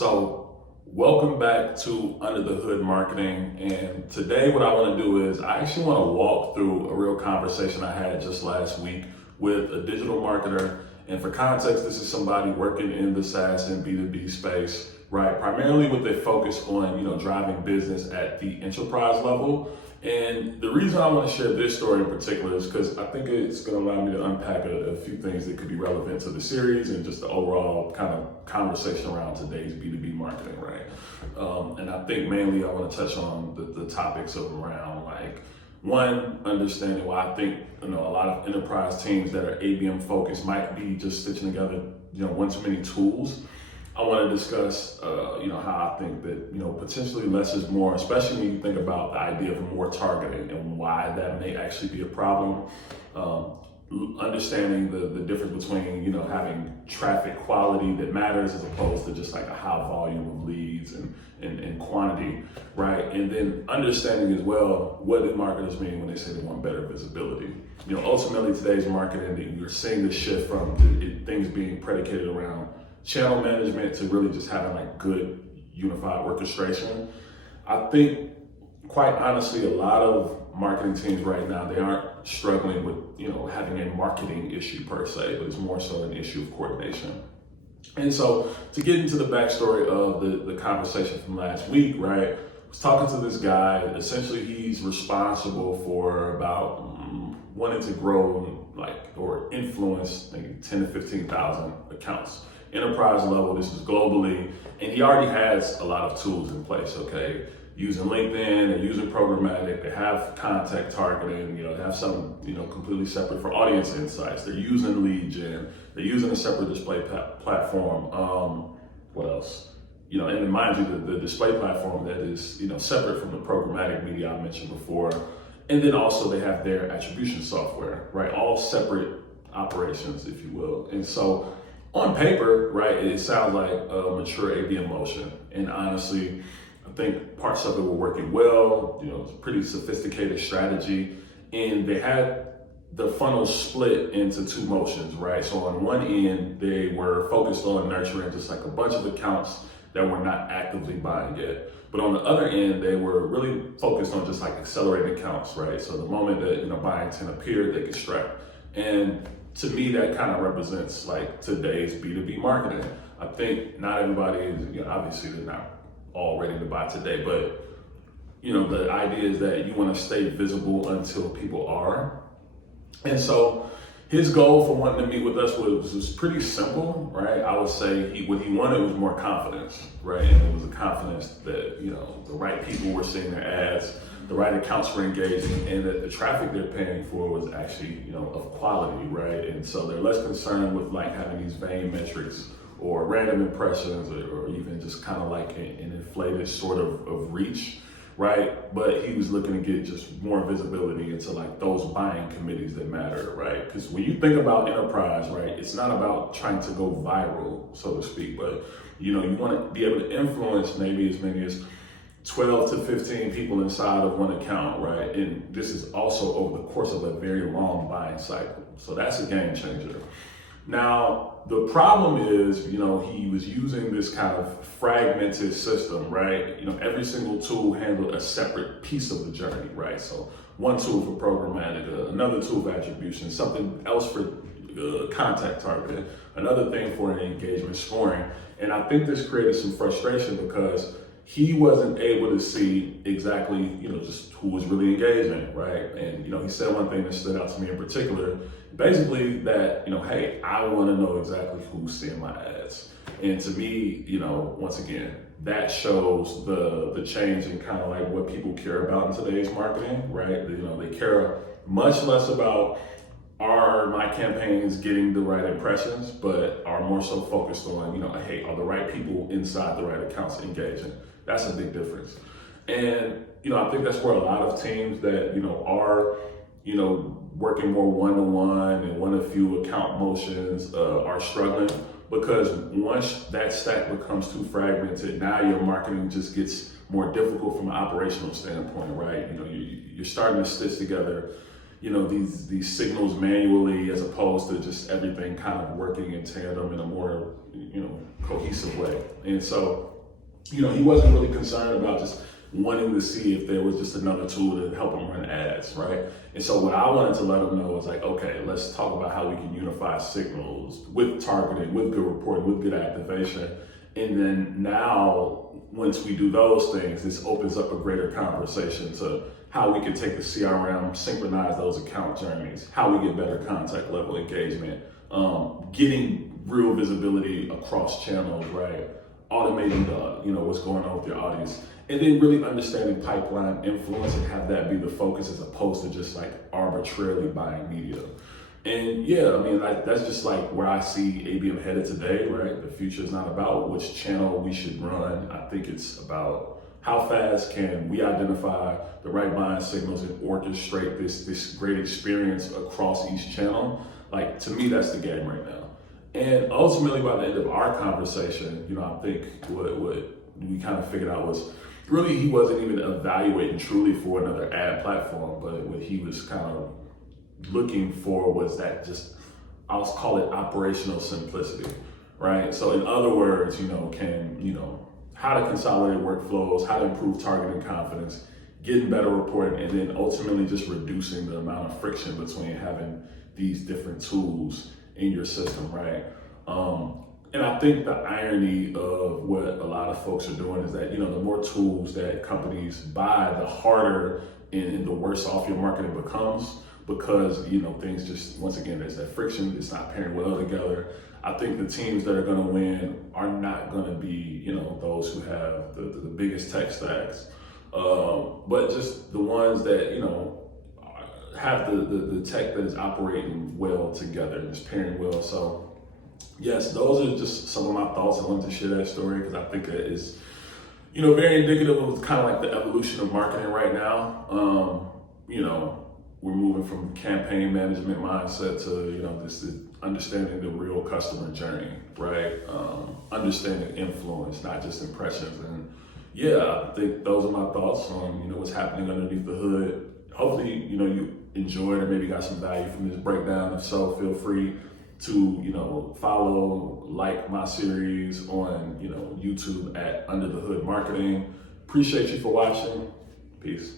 Welcome back to Under the Hood Marketing. And today, what I want to do is I actually want to walk through a real conversation I had just last week with a digital marketer. And for context, this is somebody working in the SaaS and B2B space, right? Primarily with a focus on, driving business at the enterprise level. And the reason I want to share this story in particular is because I think it's going to allow me to unpack a few things that could be relevant to the series and just the overall kind of conversation around today's B2B marketing, right? And I think mainly I want to touch on the topics of around one, understanding why I think a lot of enterprise teams that are ABM focused might be just stitching together one too many tools. I want to discuss, how I think that, potentially less is more, especially when you think about the idea of more targeting and why that may actually be a problem. Understanding the difference between, having traffic quality that matters as opposed to just like a high volume of leads and quantity, right? And then understanding as well, what do marketers mean when they say they want better visibility? Ultimately today's marketing, you're seeing the shift from things being predicated around channel management to really just having good unified orchestration. I think quite honestly, a lot of marketing teams right now, they aren't struggling with, having a marketing issue per se, but it's more so an issue of coordination. And so to get into the backstory of the conversation from last week, right, I was talking to this guy. Essentially, he's responsible for about wanting to grow or influence maybe 10 to 15,000 accounts. Enterprise level, this is globally, and he already has a lot of tools in place, okay? Using LinkedIn, they're using programmatic, they have contact targeting, they have something, completely separate for audience insights. They're using lead gen, they're using a separate display platform. What else? And mind you, the display platform that is, separate from the programmatic media I mentioned before. And then also they have their attribution software, right? All separate operations, if you will. And so on paper, right, it sounds like a mature ABM motion. And honestly, I think parts of it were working well. It's a pretty sophisticated strategy. And they had the funnel split into two motions, right? So on one end, they were focused on nurturing just like a bunch of accounts that were not actively buying yet. But on the other end, they were really focused on just like accelerating accounts, right? So the moment that, buying intent appeared, they could strike. And to me, that kind of represents today's B2B marketing. I think not everybody is, obviously they're not all ready to buy today, but the idea is that you want to stay visible until people are. And so his goal for wanting to meet with us was pretty simple, right? I would say what he wanted was more confidence, right? And it was a confidence that, the right people were seeing their ads, the right accounts were engaging, and that the traffic they're paying for was actually, of quality, right? And so they're less concerned with having these vain metrics or random impressions or even just kind of an inflated sort of reach, right? But he was looking to get just more visibility into those buying committees that matter, right? Because when you think about enterprise, right, it's not about trying to go viral, so to speak, but you want to be able to influence maybe as many as 12 to 15 people inside of one account, right? And this is also over the course of a very long buying cycle. So that's a game changer. Now, the problem is, he was using this kind of fragmented system, right? Every single tool handled a separate piece of the journey, right? So one tool for programmatic, another tool for attribution, something else for contact targeting, another thing for engagement scoring. And I think this created some frustration because he wasn't able to see exactly, just who was really engaging, right? And, he said one thing that stood out to me in particular, basically that, hey, I want to know exactly who's seeing my ads. And to me, once again, that shows the change in kind of what people care about in today's marketing, right? They care much less about are my campaigns getting the right impressions, but are more so focused on, hey, are the right people inside the right accounts engaging? That's a big difference. And, I think that's where a lot of teams that, are, working more one-to-one and one to few account motions are struggling, because once that stack becomes too fragmented, now your marketing just gets more difficult from an operational standpoint, right? You're starting to stitch together these signals manually as opposed to just everything kind of working in tandem in a more, cohesive way. And so, he wasn't really concerned about just wanting to see if there was just another tool to help him run ads, right? And so what I wanted to let him know was like, okay, let's talk about how we can unify signals with targeting, with good reporting, with good activation. And then now, once we do those things, this opens up a greater conversation to how we can take the CRM, synchronize those account journeys, how we get better contact level engagement, getting real visibility across channels, right? Automating what's going on with your audience, and then really understanding pipeline influence and have that be the focus as opposed to just like arbitrarily buying media. And yeah, that's just like where I see ABM headed today, right? The future is not about which channel we should run. I think it's about how fast can we identify the right buying signals and orchestrate this great experience across each channel. Like, to me, that's the game right now. And ultimately, by the end of our conversation, I think what we kind of figured out was really he wasn't even evaluating truly for another ad platform, but what he was kind of looking for was that just, I'll call it operational simplicity, right? So in other words, how to consolidate workflows, how to improve targeting confidence, getting better reporting, and then ultimately just reducing the amount of friction between having these different tools in your system, right? And I think the irony of what a lot of folks are doing is that, the more tools that companies buy, the harder and the worse off your marketing becomes, because, things just, once again, there's that friction, it's not pairing well together. I think the teams that are gonna win are not gonna be, those who have the biggest tech stacks, but just the ones that, have the tech that is operating well together and is pairing well. So yes, those are just some of my thoughts. I wanted to share that story because I think that is, very indicative of kind of like the evolution of marketing right now. We're moving from campaign management mindset to, this understanding the real customer journey, right? Understanding influence, not just impressions. And yeah, I think those are my thoughts on, what's happening underneath the hood. Hopefully, you enjoyed or maybe got some value from this breakdown. If so, feel free to, follow, like my series on, YouTube at Under the Hood Marketing. Appreciate you for watching. Peace.